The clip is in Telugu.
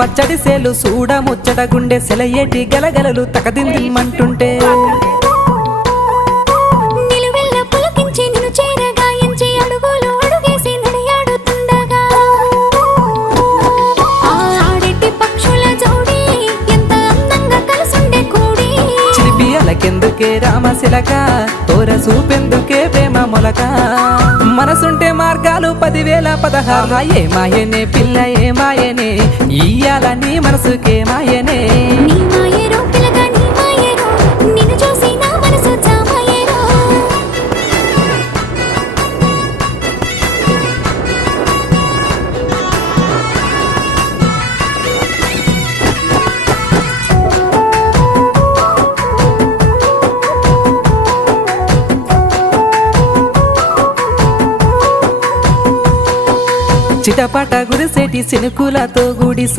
పచ్చడి సేలు సూడ ముచ్చట గుండె సెలయేటి గలగలలు తకదిందిమ్మంటుంటే నిలువెల్ల పులకించి నిన్ను చేరగాయించి అడుగులు అడుగేసి నడియాడుతుండగా ఆడెట్టి పక్షుల జోడి ఎంత అందంగా కలుసుండే కూడి చిలిపియలకెందుకే రామశిలక తోర సూపెందుకే ప్రేమ మొలక మనసుంటే మార్గాలు 10,016 ఏ మాయనే పిల్ల ఏ మాయనే ఇయ్యాల నీ మనసుకే మాయనే నీ మాయేరో పిల్లగా నీ మాయేరో నిన్ను చూసి నా మనసు జామాయేరో చిటపట గురిసేటి సినుకులతో గుడి